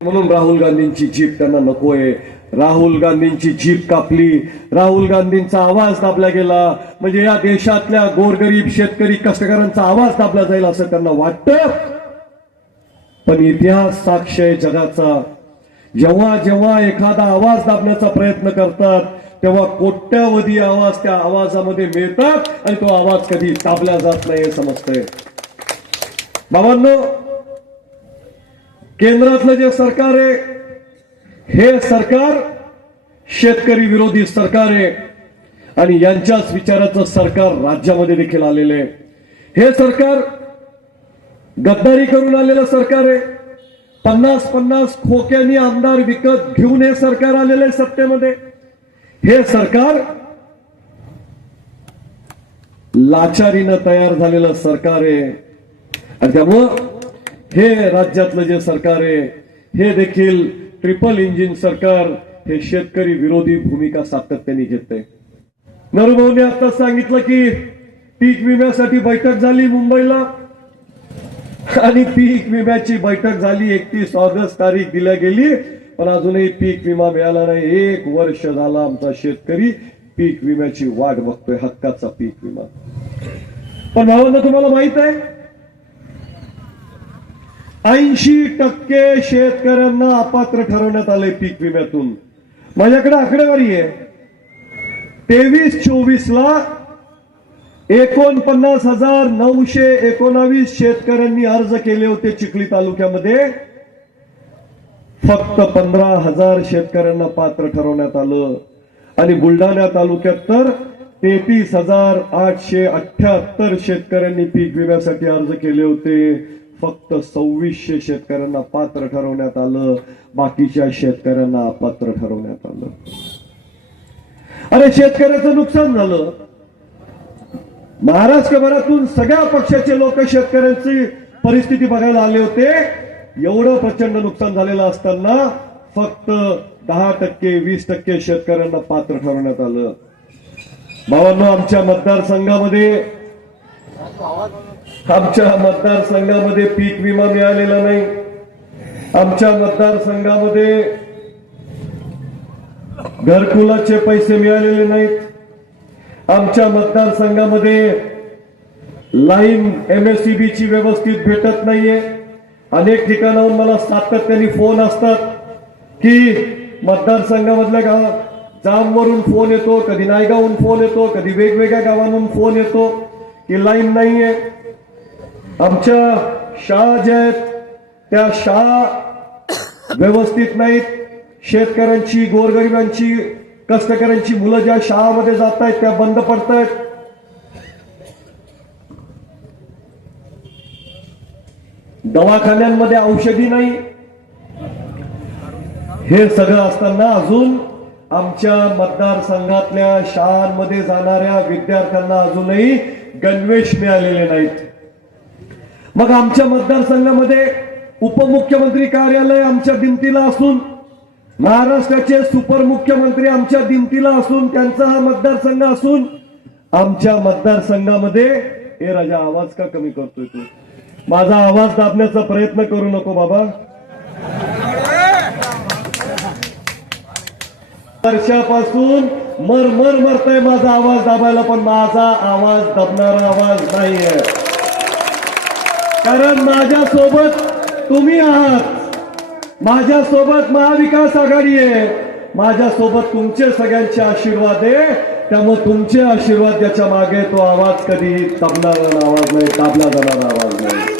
म्हणून राहुल गांधींची जीप त्यांना नकोय. राहुल गांधींची जीप कापली. राहुल गांधींचा आवाज दाबला गेला. म्हणजे या देशातल्या गोरगरीब शेतकरी कष्टकऱ्यांचा आवाज दाबला जाईल असं त्यांना वाटतं. पण इतिहास साक्ष आहे जगाचा. जेव्हा जेव्हा एखादा आवाज दाबण्याचा प्रयत्न करतात तेव्हा कोट्यावधी आवाज त्या आवाजामध्ये मिळतात आणि तो आवाज कधी दाबला जात नाही हे समजतंय. बाबांनो केंद्रातलं जे सरकार आहे हे सरकार शेतकरी विरोधी सरकार आहे. आणि यांच्याच विचाराचं सरकार राज्यामध्ये देखील आलेलं आहे. हे सरकार गद्दारी करून आलेलं सरकार आहे. पन्नास पन्नास खोक्यांनी आमदार विकत घेऊन हे सरकार आलेलं आहे सत्तेमध्ये. हे सरकार लाचारीनं तयार झालेलं सरकार आहे. आणि त्यामुळं हे राज्यातलं जे सरकार आहे हे देखील ट्रिपल इंजिन सरकार हे शेतकरी विरोधी भूमिका सातत्याने घेते नरभाऊने आता सांगितलं की पीक विम्यासाठी बैठक झाली मुंबईला. आणि पीक विम्याची बैठक झाली एकतीस ऑगस्ट तारीख दिल्या गेली पण अजूनही पीक विमा मिळाला नाही. एक वर्ष झाला आमचा शेतकरी पीक विम्याची वाट बघतोय हक्काचा पीक विमा. पण भावांना तुम्हाला माहीत आहे ऐंशी टक्के शेतकऱ्यांना अपात्र ठरवण्यात आले पीक विम्यातून. माझ्याकडे आकडेवारी आहे. तेवीस चोवीस ला एकोणपन्नास हजार नऊशे एकोणावीस शेतकऱ्यांनी अर्ज केले होते चिखली तालुक्यामध्ये. फक्त पंधरा हजार शेतकऱ्यांना पात्र ठरवण्यात आलं. आणि बुलढाणा तालुक्यात तर तेहतीस हजार आठशे अठ्याहत्तर शेतकऱ्यांनी पीक विम्यासाठी अर्ज केले होते. फक्त सव्वीसशे शेतकऱ्यांना पात्र ठरवण्यात आलं बाकीच्या शेतकऱ्यांना अपात्र ठरवण्यात आलं. अरे शेतकऱ्याचं नुकसान झालं. महाराष्ट्रभरातून सगळ्या पक्षाचे लोक शेतकऱ्यांची परिस्थिती बघायला आले होते. एवढं प्रचंड नुकसान झालेलं असताना फक्त दहा टक्के वीस टक्के शेतकऱ्यांना पात्र ठरवण्यात आलं. भावांनो आमच्या मतदारसंघामध्ये आमच्या मतदारसंघामध्ये पीक विमा मिळालेला नाही. आमच्या मतदारसंघामध्ये घरकुलाचे पैसे मिळालेले नाहीत. आमच्या मतदारसंघामध्ये लाईन एमएससीबी ची व्यवस्थित भेटत नाहीये. अनेक ठिकाणाहून मला सातत्याने फोन असतात की मतदारसंघामधल्या गाव जामवरून फोन येतो कधी नायगावहून फोन येतो कधी वेगवेगळ्या गावांहून फोन येतो. की लाईन नाहीये. आमच्या शाळा ज्या आहेत त्या शाळा व्यवस्थित नाहीत. शेतकऱ्यांची गोरगरिबांची कष्टकऱ्यांची मुलं ज्या शाळामध्ये जात आहेत त्या बंद पडत आहेत दवाखान्यांमध्ये औषधी नाही. हे सगळं असताना अजून आमच्या मतदारसंघातल्या शाळांमध्ये जाणाऱ्या विद्यार्थ्यांना अजूनही गणवेश मिळालेले नाहीत. मग आमच्या मतदारसंघामध्ये उपमुख्यमंत्री कार्यालय आमच्या दिमतीला असून महाराष्ट्राचे सुपर मुख्यमंत्री आमच्या दिमतीला असून त्यांचा हा मतदारसंघ असून आमच्या मतदारसंघामध्ये हे राजा आवाज का कमी करतोय तू? माझा आवाज दाबण्याचा प्रयत्न करू नको बाबा. वर्षापासून मर मर मरतय माझा आवाज दाबायला पण माझा आवाज दबणारा आवाज नाहीये. कारण माझ्या सोबत तुम्ही आहात. माझ्या सोबत महाविकास आघाडी आहे. माझ्या सोबत तुमचे सगळ्यांचे आशीर्वाद आहे. त्यामुळे तुमचे आशीर्वाद याच्या मागे तो आवाज कधी दबणारा आवाज नाही दाबला जाणारा आवाज नाही.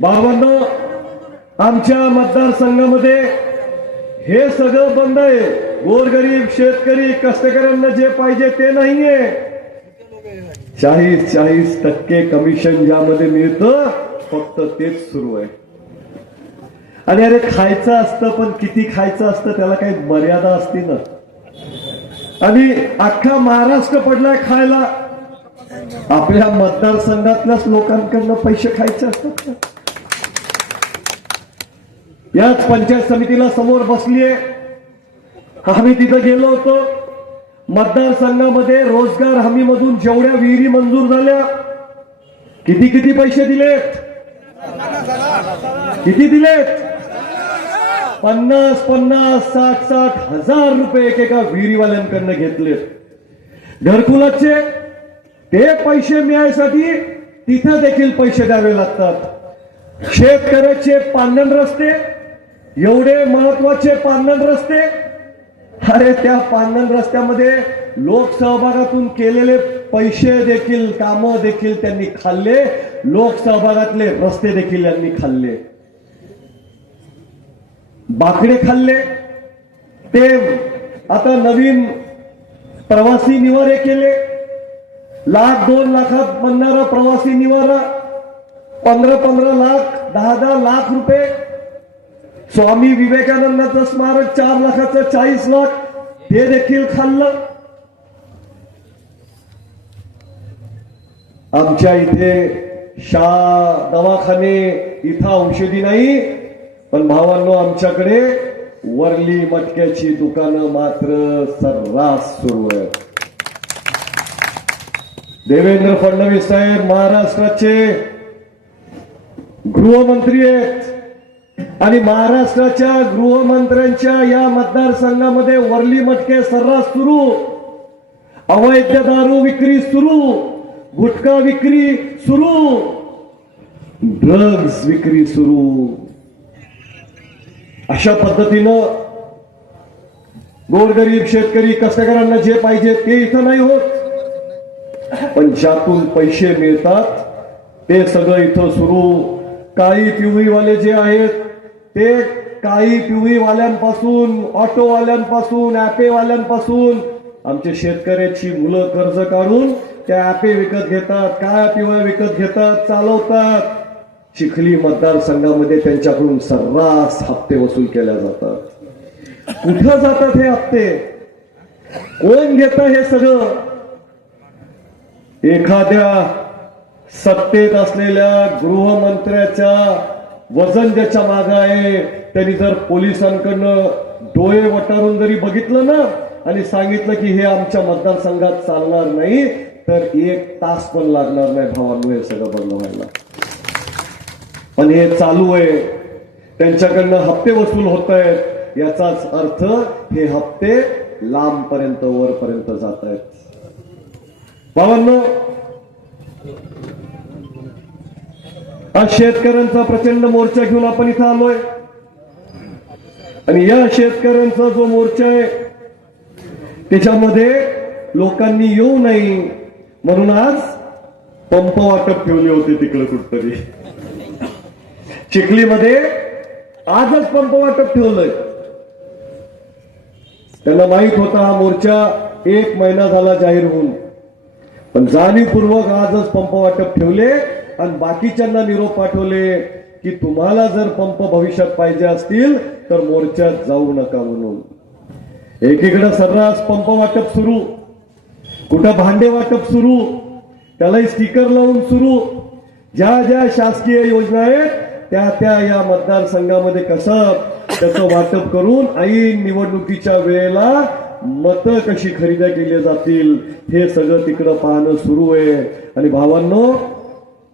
बाबांनो आमच्या मतदारसंघामध्ये हे सगळं बंद आहे. गोरगरीब शेतकरी कष्टकऱ्यांना जे पाहिजे ते नाहीये. चाळीस चाळीस टक्के कमिशन ज्यामध्ये मिळतं फक्त तेच सुरू आहे. आणि अरे खायचं असतं पण किती खायचं असतं त्याला काही मर्यादा असते ना. आणि अख्खा महाराष्ट्र पडलाय खायला. आपल्या मतदारसंघातल्याच लोकांकडनं पैसे खायचे असतात ना याच पंचायत समितीला समोर बसलीये. आम्ही तिथं गेलो होतो. मतदारसंघामध्ये रोजगार हमीमधून जेवढ्या विहिरी मंजूर झाल्या किती किती पैसे दिलेत? किती दिलेत? पन्नास पन्नास साठ साठ हजार रुपये एकेका विहिरीवाल्यांकडनं घेतलेत. घरकुलाचे ते पैसे मिळायसाठी तिथं देखील पैसे द्यावे लागतात. शेतकऱ्याचे पानन रस्ते एवढे महत्त्वाचे पानन रस्ते? अरे त्या पानन रस्त्यामध्ये लोकसहभागातून केलेले पैसे देखील कामं देखील त्यांनी खाल्ले. लोकसहभागातले रस्ते देखील यांनी खाल्ले. बाकडे खाल्ले. ते आता नवीन प्रवासी निवारे केले. लाख दोन लाखात बनणारा प्रवासी निवारा पंधरा पंधरा लाख दहा दहा लाख रुपये स्वामी विवेकानंदाचं स्मारक चार लाखाचं चाळीस लाख ते देखील खाल्लं. आमच्या इथे शा दवाखाने इथं औषधी नाही पण भावांनो आमच्याकडे वरली मटक्याची दुकानं मात्र सर्रास सुरू आहेत. देवेंद्र फडणवीस साहेब महाराष्ट्राचे गृहमंत्री आहेत. आणि महाराष्ट्राच्या गृहमंत्र्यांच्या या मतदारसंघामध्ये वरली मटके सर्रास सुरू. अवैध दारू विक्री सुरू. गुटखा विक्री सुरू. ड्रग्ज विक्री सुरू. अशा पद्धतीनं गोरगरीब शेतकरी कष्टकऱ्यांना जे पाहिजे ते इथं नाही होत. पण ज्यातून पैसे मिळतात ते सगळं इथं सुरू. काळी पिवळीवाले जे आहेत ते काही पिवळीवाल्यांपासून ऑटोवाल्यांपासून ॲपेवाल्यांपासून आमच्या शेतकऱ्याची मुलं कर्ज काढून त्या ऍपे विकत घेतात. काळ्या पिवळ्या विकत घेतात? चालवतात. चिखली मतदारसंघामध्ये त्यांच्याकडून सर्रास हप्ते वसूल केल्या जातात. कुठं जातात हे हप्ते? कोण घेत हे सगळं? एखाद्या सत्तेत असलेल्या गृहमंत्र्याच्या वजन ज्याच्या माग आहे त्यांनी जर पोलिसांकडनं डोळे वटारून जरी बघितलं ना आणि सांगितलं की हे आमच्या मतदारसंघात चालणार नाही तर एक तास पण लागणार नाही भावांनो हे सगळं बंद व्हायला. पण हे चालू आहे. त्यांच्याकडनं हप्ते वसूल होत आहेत. याचाच अर्थ हे हप्ते लांबपर्यंत वरपर्यंत जात आहेत. भावांनो आज शेतकऱ्यांचा प्रचंड मोर्चा घेऊन आपण इथं आलोय. आणि या शेतकऱ्यांचा जो मोर्चा आहे त्याच्यामध्ये लोकांनी येऊ नये म्हणून आज पंप वाटप ठेवले होते तिकडे कुठतरी. चिखलीमध्ये आजच पंप वाटप ठेवलंय. त्यांना माहीत होता हा मोर्चा एक महिना झाला जाहीर होऊन. पण जाणीवपूर्वक आजच पंप वाटप ठेवले. आणि बाकीच्यांना निरोप पाठवले की तुम्हाला जर पंप भविष्यात पाहिजे असतील तर मोर्चात जाऊ नका म्हणून. एकीकडे सर्रास पंप वाटप सुरू कुठं भांडे वाटप सुरू त्यालाही स्टिकर लावून सुरू. ज्या ज्या शासकीय योजना आहेत त्या त्या या मतदारसंघामध्ये कसं त्याचं वाटप करून ऐन निवडणुकीच्या वेळेला मतं कशी खरेदी केली जातील हे सगळं तिकडं पाहणं सुरू आहे. आणि भावांनो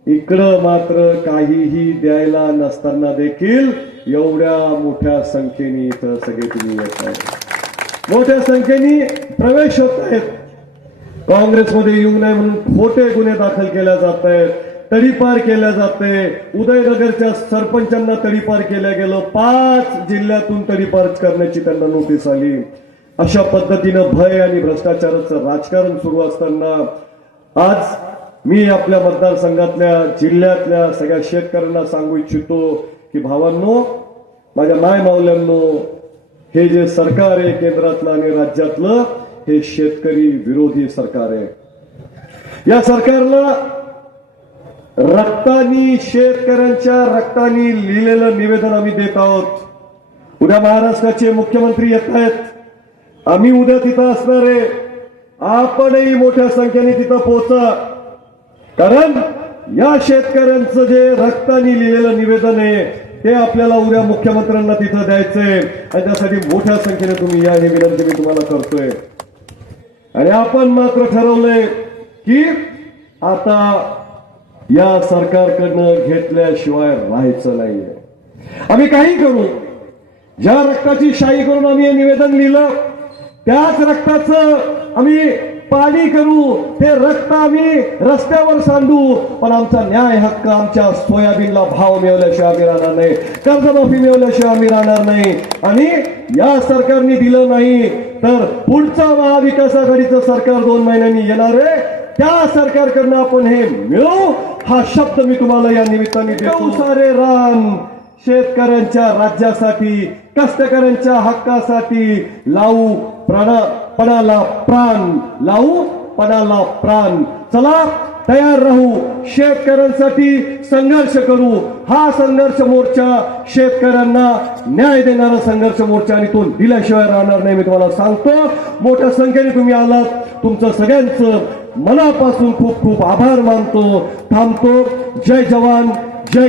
इकडं मात्र काहीही द्यायला नसताना देखील एवढ्या मोठ्या संख्येने इथं सगळे तुम्ही येत आहे मोठ्या संख्येने प्रवेश होत आहेत. काँग्रेसमध्ये येऊ नये म्हणून खोटे गुन्हे दाखल केल्या जात आहेत तडीपार केल्या जाते उदयनगरच्या सरपंचांना तडीपार केल्या गेलं पाच जिल्ह्यातून तडीपार करण्याची त्यांना नोटीस आली. अशा पद्धतीनं भय आणि भ्रष्टाचाराचं राजकारण सुरू असताना आज मी आपल्या मतदारसंघातल्या जिल्ह्यातल्या सगळ्या शेतकऱ्यांना सांगू इच्छितो की भावांनो माझ्या माय मावल्यांनो हे जे सरकार आहे केंद्रातलं आणि राज्यातलं हे शेतकरी विरोधी सरकार आहे. या सरकारला रक्तानी शेतकऱ्यांच्या रक्तानी लिहिलेलं निवेदन आम्ही देत आहोत. उद्या महाराष्ट्राचे मुख्यमंत्री येत आहेत. आम्ही उद्या तिथं असणार आहे. आपणही मोठ्या संख्येने तिथं पोहोचा. कारण या शेतकऱ्यांचं जे रक्तानी लिहिलेलं निवेदन आहे ते आपल्याला उद्या मुख्यमंत्र्यांना तिथं द्यायचंय. आणि त्यासाठी मोठ्या संख्येने तुम्ही या हे विनंती मी तुम्हाला करतोय. आणि आपण मात्र ठरवलंय की आता या सरकारकडनं घेतल्याशिवाय राहायचं नाहीये. आम्ही काही करू. ज्या रक्ताची शाही करून आम्ही हे निवेदन लिहिलं त्याच रक्ताचं आम्ही पाणी करू ते रक्त आम्ही रस्त्यावर सांडू. पण आमचा न्याय हक्क आमच्या सोयाबीनला भाव मिळवल्याशिवाय आम्ही राहणार नाही. कर्जमाफी मिळवल्याशिवाय आम्ही राहणार नाही. आणि या सरकारने दिलं नाही तर पुढचं महाविकास आघाडीचं सरकार दोन महिन्यांनी येणार आहे. त्या सरकारकडनं आपण हे मिळवू. हा शब्द मी तुम्हाला या निमित्ताने देऊ सारे रान शेतकऱ्यांच्या राज्यासाठी कष्टकऱ्यांच्या हक्कासाठी लावू प्राणा पणाला प्राण लावू पणाला प्राण चला. तयार राहू. शेतकऱ्यांसाठी संघर्ष करू. हा संघर्ष मोर्चा शेतकऱ्यांना न्याय देणारा संघर्ष मोर्चा आणि तो दिल्याशिवाय राहणार नाही. मी तुम्हाला सांगतो मोठ्या संख्येने तुम्ही आलात. तुमचं सगळ्यांचं मनापासून खूप खूप आभार मानतो थांबतो. जय जवान जय